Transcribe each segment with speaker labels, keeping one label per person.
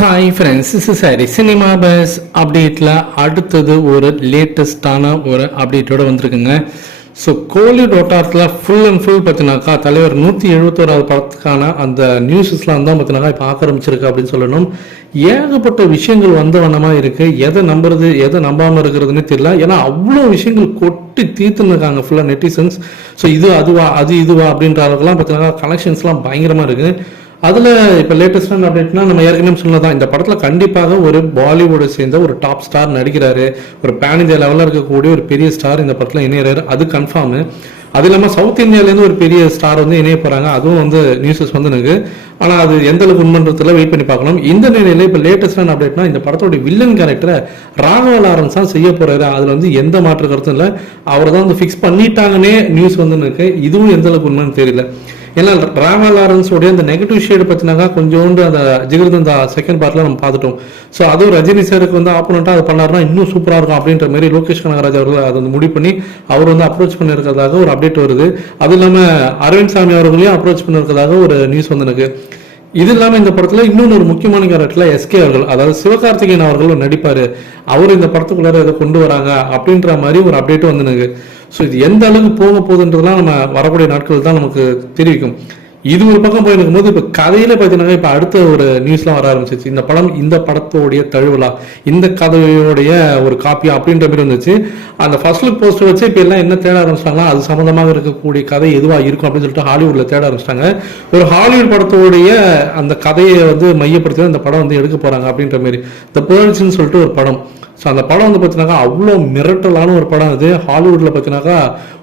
Speaker 1: Hi friends is sorry cinema bus அப்டேட்டில் அடுத்தது ஒரு லேட்டஸ்டான ஒரு அப்டேட்டோட வந்திருக்குங்க. ஸோ கோலி டோட்டாரத்தில் ஃபுல் அண்ட் ஃபுல் பார்த்தினாக்கா தலைவர் நூற்றி எழுபத்தோராது படத்துக்கான அந்த நியூஸஸ்லாம் தான் பார்த்தினாக்கா இப்போ ஆக்கிரமிச்சிருக்கு அப்படின்னு சொல்லணும். ஏகப்பட்ட விஷயங்கள் வந்த வண்ணமாக இருக்குது எதை நம்புறது எதை நம்பாமல் இருக்கிறதுனே தெரியல. ஏன்னா அவ்வளோ விஷயங்கள் கொட்டி தீர்த்துன்னு இருக்காங்க ஃபுல்லாக நெட்டிசன்ஸ் ஸோ இது அதுவா அது இதுவா அப்படின்ற அளவுக்குலாம் பார்த்தினாக்கா கனெக்ஷன்ஸ்லாம் பயங்கரமாக இருக்குது அதில் இப்போ லேட்டஸ்டான அப்டேட்னா நம்ம ஏற்கனவே சொன்னதான் இந்த படத்தில் கண்டிப்பாக ஒரு பாலிவுட்டை சேர்ந்த ஒரு டாப் ஸ்டார் நடிக்கிறாரு. ஒரு பேன் இந்தியா லெவலில் இருக்கக்கூடிய ஒரு பெரிய ஸ்டார் இந்த படத்தில் இணையிறாரு. அது கன்ஃபார்மு அது இல்லாமல் சவுத் இந்தியாவிலேருந்து ஒரு பெரிய ஸ்டார் வந்து இணைய போகிறாங்க அதுவும் வந்து நியூஸஸ் வந்து எனக்கு ஆனால் அது எந்த அளவுக்கு உண்மன்றதுல வெயிட் பண்ணி பார்க்கணும் இந்த நிலையில் இப்போ லேட்டஸ்டான அப்டேட்னா இந்த படத்தோட வில்லன் கேரக்டரை ராகவ லாரன்ஸ் தான் செய்ய போகிறாரு அதில் வந்து எந்த மாற்று கருத்தும் இல்லை. அவர் தான் வந்து ஃபிக்ஸ் பண்ணிட்டாங்கன்னே நியூஸ் வந்து இருக்கு இதுவும் எந்த அளவுக்கு உண்மைன்னு தெரியல. ஏன்னா ராமா லாரன்ஸோடைய அந்த நெகட்டிவ் ஷேடு பற்றினாக்கா கொஞ்சோண்டு அந்த ஜிகிருதந்தா செகண்ட் பார்ட்ல நம்ம பார்த்துட்டோம். ஸோ அதுவும் ரஜினி சாருக்கு வந்து ஆப்போனண்ட்டாக அது பண்ணாருன்னா இன்னும் சூப்பராக இருக்கும் அப்படின்ற மாதிரி லோகேஷ் கனகராஜ் அவர்கள் அதை வந்து முடிவு பண்ணி அவர் வந்து அப்ரோச் பண்ணியிருக்கிறதாக ஒரு அப்டேட் வருது. அது இல்லாமல் அரவிந்த் சாமி அவர்களையும் அப்ரோச் பண்ணியிருக்கிறதாக ஒரு நியூஸ் வந்து எனக்கு இது இல்லாமல் இந்த படத்தில் இன்னொன்று ஒரு முக்கியமான கேரக்டர்ல எஸ்கே அவர்கள் அதாவது சிவகார்த்திகேயன் அவர்கள் நடிப்பார். அவர் இந்த படத்துக்குள்ளார இதை கொண்டு வராங்க அப்படின்ற மாதிரி ஒரு அப்டேட்டும் வந்து எனக்கு ஸோ இது எந்த அளவுக்கு போக போகுதுன்றதுலாம் நம்ம வரக்கூடிய நாட்கள் தான் நமக்கு தெரிவிக்கும். இது ஒரு பக்கம் போயிருக்கும் போது இப்போ கதையில பார்த்தீங்கன்னா இப்போ அடுத்த ஒரு நியூஸ்லாம் வர ஆரம்பிச்சிச்சு. இந்த படம் இந்த படத்தோடைய தழுவலா இந்த கதையோடைய ஒரு காப்பியா அப்படின்ற மாதிரி வந்துச்சு. அந்த ஃபர்ஸ்ட் லுக் போஸ்டர் வச்சு இப்போ எல்லாம் என்ன தேட ஆரம்பிச்சிட்டாங்கன்னா அது சம்மந்தமாக இருக்கக்கூடிய கதை எதுவாக இருக்கும் அப்படின்னு சொல்லிட்டு ஹாலிவுட்ல தேட ஆரம்பிச்சிட்டாங்க. ஒரு ஹாலிவுட் படத்தோடைய அந்த கதையை வந்து மையப்படுத்தி அந்த படம் வந்து எடுக்க போறாங்க அப்படின்ற மாதிரி. த பேர்ட்ஸ்னு சொல்லிட்டு ஒரு படம். ஸோ அந்த படம் வந்து பார்த்தீங்கன்னாக்கா அவ்வளோ மிரட்டலான ஒரு படம் இது ஹாலிவுட்டில் பார்த்தீங்கன்னாக்கா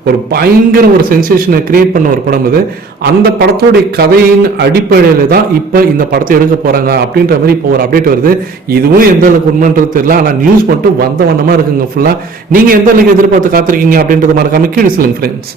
Speaker 1: ஒரு பயங்கர ஒரு சென்சேஷனை கிரியேட் பண்ண ஒரு படம் இது அந்த படத்தோடைய கதையின் அடிப்படையில் தான் இப்போ இந்த படத்தை எடுக்க போகிறாங்க அப்படின்ற மாதிரி இப்போ ஒரு அப்டேட் வருது. இதுவும் எந்த அளவுக்கு உண்மைன்றது தெரியல. ஆனால் நியூஸ் மட்டும் வந்த வண்ணமாக இருக்குங்க ஃபுல்லாக நீங்கள் எந்த அளவுக்கு எதிர்பார்த்து காத்திருக்கீங்க அப்படின்றது மறக்காமல் கீழே சொல்லுங்க ஃப்ரெண்ட்ஸ்